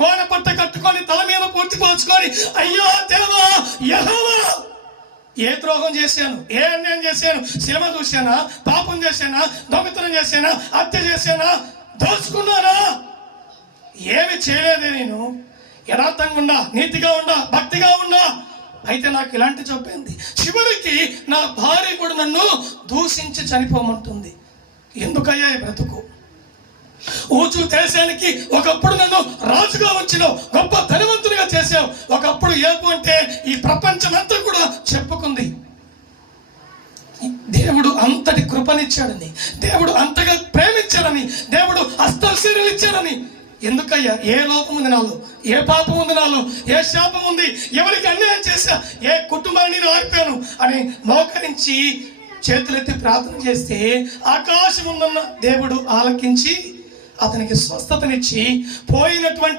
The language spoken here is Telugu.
గోడ పట్ట కట్టుకొని తల మీద పూర్తి పోచుకొని అయ్యో దేవా యహోవా! ఏ ద్రోహం చేశాను? ఏ అన్యాయం చేశాను? సినిమా చూశానా? పాపం చేశానా? దొంగతనం చేశానా? హత్య చేశానా? దోచుకున్నానా? ఏమి చేయలేదే నేను. యథార్థంగా ఉండా నీతిగా ఉండా భక్తిగా ఉండా. అయితే నాకు ఇలాంటి చెప్పింది చివరికి నా భార్య కూడా నన్ను దూషించి చనిపోమంటుంది. ఎందుకయ్యా బ్రతుకు? ఊచు దేశానికి ఒకప్పుడు నన్ను రాజుగా ఉంచినావు గొప్ప ధనవంతునిగా చేసావు ఒకప్పుడు ఏపు అంటే ఈ ప్రపంచమంతా కూడా చెప్పుకుంది. దేవుడు అంతటి కృపనిచ్చాడని దేవుడు అంతగా ప్రేమించాడని దేవుడు హస్తశీరులు ఇచ్చాడని ఎందుకయ్యా? ఏ లోపం ఉంది నాలో? ఏ పాపం ఉంది నాలో? ఏ శాపం ఉంది? ఎవరికి అన్యాయం చేశా? ఏ కుటుంబాన్ని నేను ఆర్పాను? అని మోకరించి చేతులెత్తి ప్రార్థన చేస్తే ఆకాశం ఉందన్న దేవుడు ఆలకించి అతనికి స్వస్థతనిచ్చి పోయినటువంటి